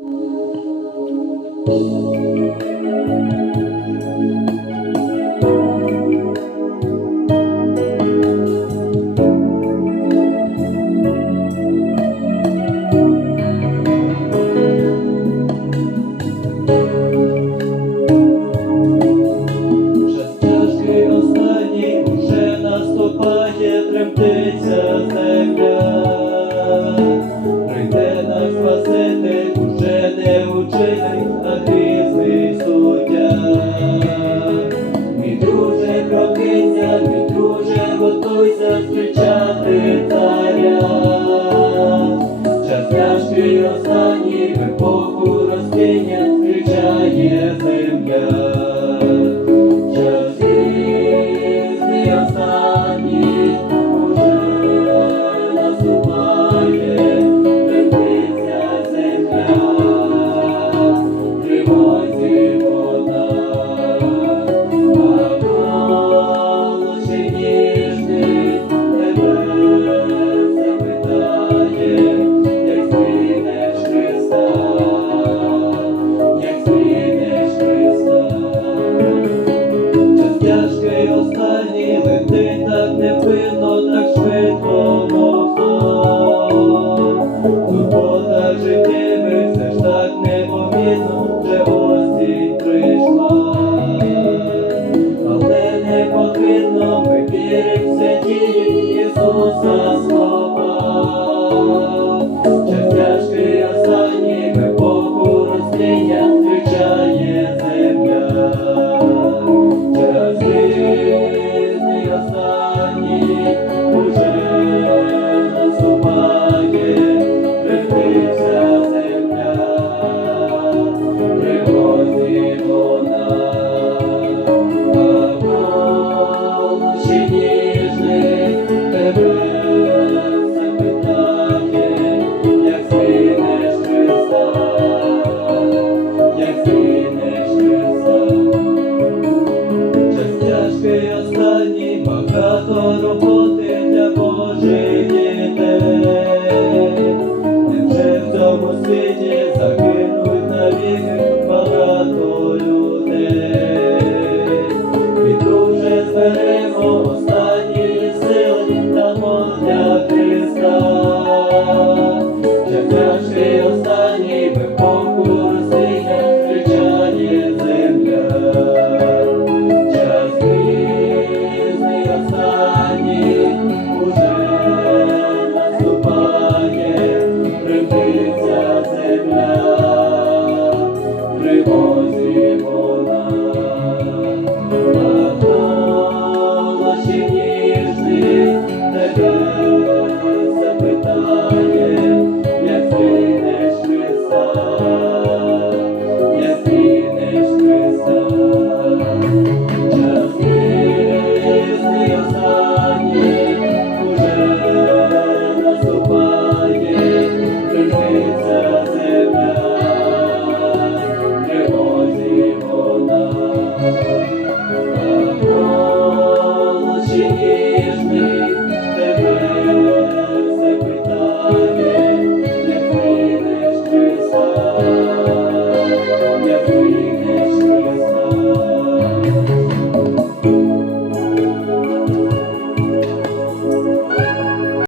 Вже наступає тремтиться земля. Готуйся, друже, готуйся зустрічати царя, час тяжкий останній епоху ростіння зустрічає землю. очей останні летить так невпинно, так швидко мов сон. Турбота життєвих все ж так непомітно.